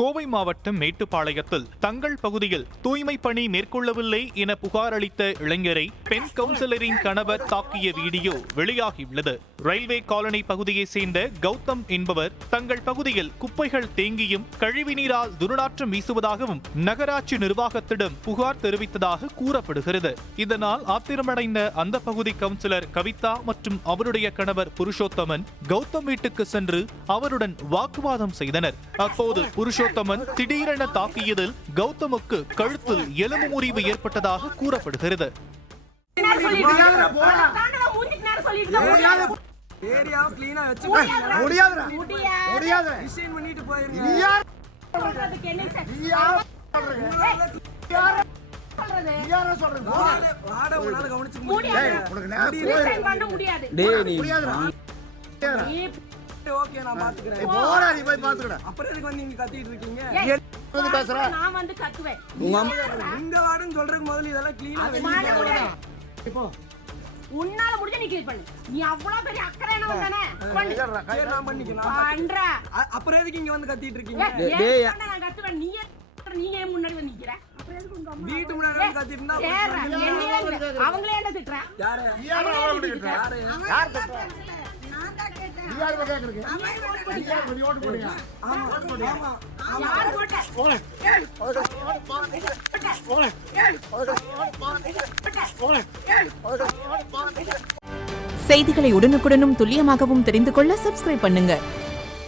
கோவை மாவட்டம் மேட்டுப்பாளையத்தில் தங்கள் பகுதியில் தூய்மை பணி மேற்கொள்ளவில்லை என புகார் அளித்த இளைஞரை பெண் கவுன்சிலரின் கணவர் தாக்கிய வீடியோ வெளியாகியுள்ளது. ரயில்வே காலனி பகுதியைச் சேர்ந்த கௌதம் என்பவர் தங்கள் பகுதியில் குப்பைகள் தேங்கியும் கழிவுநீரால் துர்நாற்றம் வீசுவதாகவும் நகராட்சி நிர்வாகத்திடம் புகார் தெரிவித்ததாக கூறப்படுகிறது. இதனால் ஆத்திரமடைந்த அந்த பகுதி கவுன்சிலர் கவிதா மற்றும் அவருடைய கணவர் புருஷோத்தமன் கௌதம் வீட்டுக்கு சென்று அவருடன் வாக்குவாதம் செய்தனர். அப்போது புருஷோத்தமன் திடீரென தாக்கியதில் கௌதமுக்கு கழுத்தில் எலும்பு முறிவு ஏற்பட்டதாக கூறப்படுகிறது. ஓகே நான் பாத்துக்கிறேன். போடா நீ போய் பாத்துக்கடா. அப்புறம் எதுக்கு வந்து நீங்க கத்திட்டு இருக்கீங்க? வந்து பேசுற. நான் வந்து கத்துவேன். உங்க அம்மா இந்த வார்டன் சொல்றதுக்கு முதல்ல இதெல்லாம் க்ளீனா வெச்சு. இப்போ உன்னால முடிஞ்ச நீ க்ளீன் பண்ணு. நீ அவ்வளவு பெரிய அக்கறையானவன் தானே? பண்ணு. சரி நான் பண்ணிக்கலாம். பண்ற. அப்புறம் எதுக்கு இங்க வந்து கத்திட்டு இருக்கீங்க? டேய் நான் கத்துவேன். நீ ஏன் முன்னாடி வந்து நிக்கிற? அப்புறம் எதுக்கு உங்க அம்மா வீட்டு முன்னாடி வந்து கத்திட்டு இருந்தா அவங்களே என்ன திட்றா? யாரு? யார் திட்றா? யார் கேக்குறீங்க? நீ ஓட்டு போடுங்க. ஆமா ஆமா. யார் போட்ட? செய்திகளை உடனுக்குடனும் துல்லியமாகவும் தெரிந்து கொள்ள சப்ஸ்கிரைப் பண்ணுங்க.